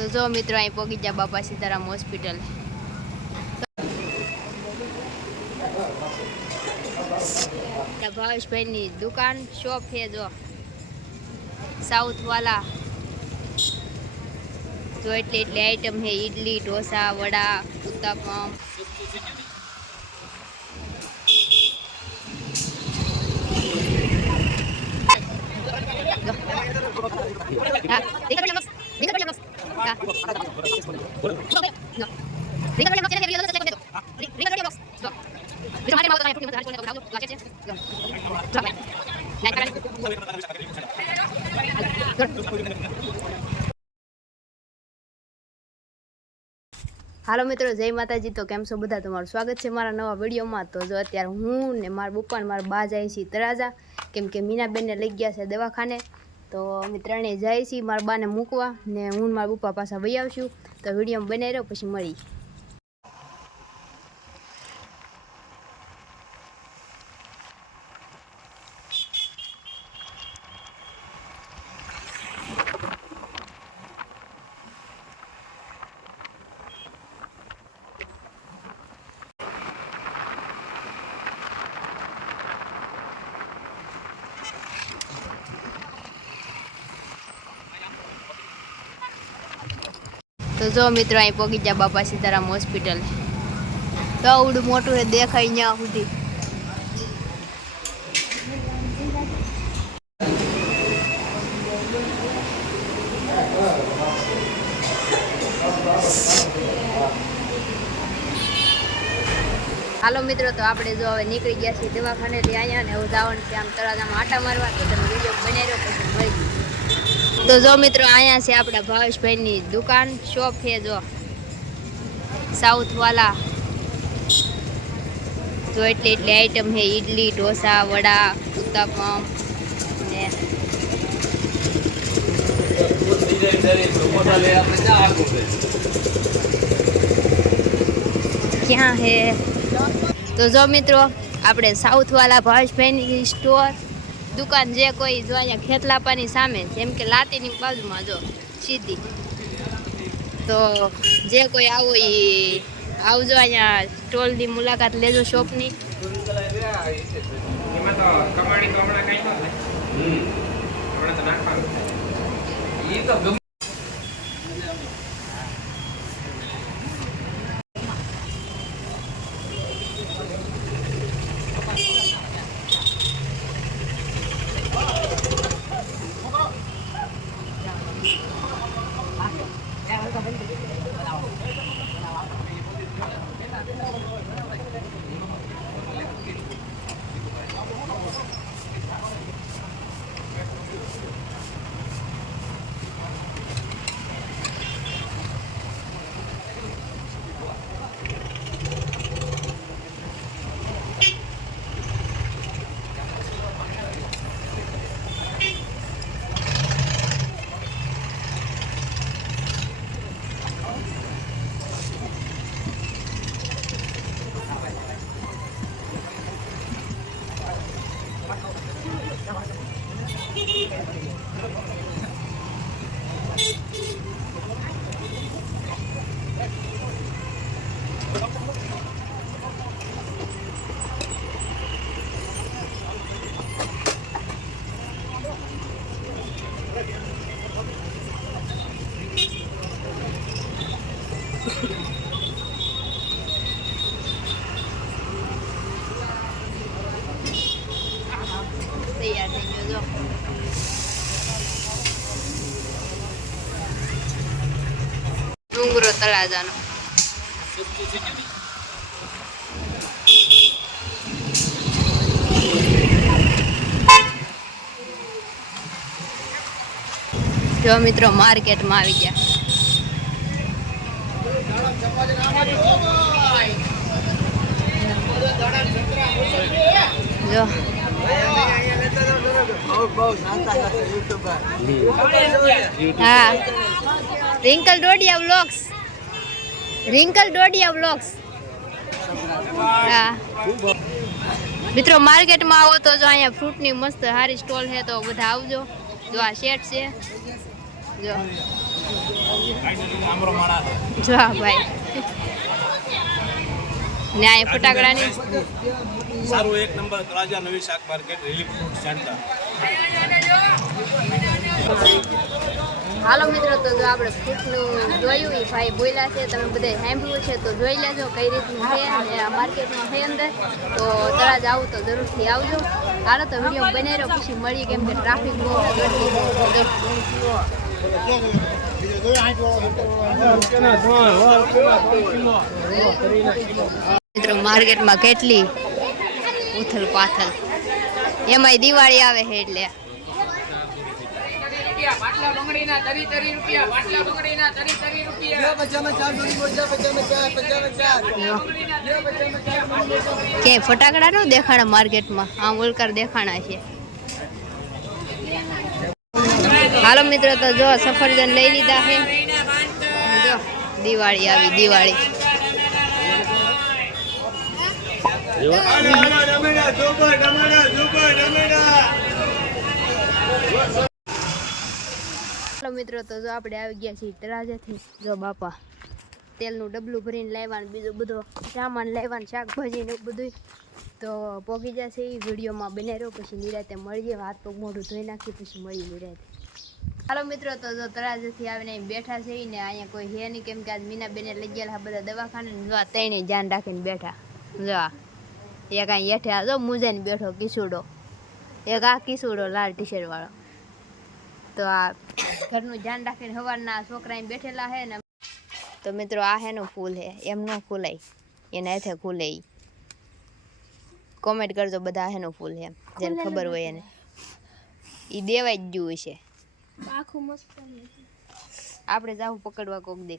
તો જો મિત્રો અહીં પહોંચી ગયા બાપા સીતારામ હોસ્પિટલ. ભાવેશભાઈની દુકાન શોપ છે જો સાઉથ વાલા. જો એટલી એટલી આઈટમ છે, ઈડલી, ઢોસા, વડા, ઉત્તપમ. હાલો મિત્રો, જય માતાજી. તો કેમ છો બધા? તમારું સ્વાગત છે મારા નવા વિડીયોમાં. તો જો અત્યારે હું ને મારા પપ્પા ને મારા બા જાય છે તળાજા, કેમ કે મીનાબેનને લઈ ગયા છે દવાખાને. તો અમે ત્રણેય જાય છીએ મારા બાને મૂકવા, ને હું મારા પપ્પા પાછા વહી આવશું. તો વિડીયોમાં બનાવી રહ્યો, પછી મળી. તો જો મિત્રો અહીં પહોંચી ગયા બાપા સીતારામ હોસ્પિટલ. તો આવડું મોટું છે, દેખાય ત્યાં સુધી. હાલો મિત્રો, તો આપણે જો હવે નીકળી ગયા છીએ દવાખાનેથી અહીંયા, ને હવે જવાનું છે આમ તળાજામાં આટા મારવા. તો તમે વિડીયો બનાવી રહ્યો, પછી મળી. તો જો મિત્રો અહીંયા છે આપણા ભાવેશભાઈની દુકાન શોપ છે જો સાઉથ વાલા. જો એટલી એટલી આઈટમ છે, ઈડલી, ઢોસા, વડા, ઉત્તપમ ને ક્યાં હે. તો જો મિત્રો આપણે સાઉથ વાલા ભાવેશભાઈની સ્ટોર દુકાન, જે કોઈ જો અહીંયા ખેતલાપાની સામે, જેમ કે લાતીની બાજુમાં જો સીધી. તો જે કોઈ આવો એ આવજો, અહીંયા સ્ટોલની મુલાકાત લેજો શોપની. તૈયાર થઈ ગયો જો. ડુંગરો તળાજાનો. જો મિત્રો માર્કેટમાં આવી ગયા. જો હા, રિંકલ ડોડિયા વ્લોગ્સ. રિંકલ ડોડિયા વ્લોગ્સ. હા મિત્રો, માર્કેટમાં આવો તો જો અહીંયા ફ્રૂટની મસ્ત સારી સ્ટોલ છે, તો બધા આવજો. જો આ શેટ છે જો. જો ભાઈ ને આ ફટાકડાની સારું એક નંબર તળાજા નવી શાક માર્કેટ રિલીફ ફૂડ સેન્ટર. હાલો મિત્રો, તો જો આપણે ફૂટનું જોયું એ ભાઈ બોલ્યા છે, તમે બધા સાંભળ્યું છે તો જોઈ લેજો કઈ રીતનું છે અને આ માર્કેટમાં છે અંદર. તો તળાજ આવું તો જરૂરથી આવજો. હાલો તો વિડીયો બનાવ્યો પછી મળી, કેમ કે ટ્રાફિક બહુ મિત્રો માર્કેટમાં કેટલી ઉથલ પાથલ, એમાંય દિવાળી આવે છે એટલે કે ફટાકડા નો દેખાણા માર્કેટમાં, આમ ઉલકાર દેખાણા છે. હાલો મિત્રો, તો જો સફરજન લઈ લીધા છે. જો દિવાળી આવી, દિવાળી. હાલો મિત્રો, તો જો આપણે આવી ગયા છીએ તળાજાથી. જો બાપા તેલનું ડબલું ભરીને લાવવાનું, બીજું બધો સામાન લાવવાનું, શાકભાજી ને બધું. તો પોગી જશે એ વિડીયોમાં બને રહ્યો, પછી નિરાતે મળીએ. હાથ પગ મોઢું ધોઈ નાખી પછી મળીએ નિરાતે. હાલો મિત્રો, તો જો તળાજાથી આવીને બેઠા છે ને અહીંયા કોઈ હે નહીં, કેમ કે આજ મીનાબેને લઈ ગયેલા બધા દવાખાને. જો આ ત્રણે ધ્યાન રાખીને બેઠા. જો એક અહીં હેઠે જો મુજાઈને બેઠો કિસુડો, એક આ કિસુડો લાલ ટી શર્ટ વાળો. તો આ ઘરનું ધ્યાન રાખીને સવારના છોકરા બેઠેલા છે ને. તો મિત્રો આ હેનું ફૂલ છે, એમ ન ખુલાય, એના હાથે ખુલે. કોમેન્ટ કરજો બધા હેનું ફૂલ છે, જેને ખબર હોય એને. એ દેવાય જ ગયું છે. આપણે જાવું પકડવા કોક દે.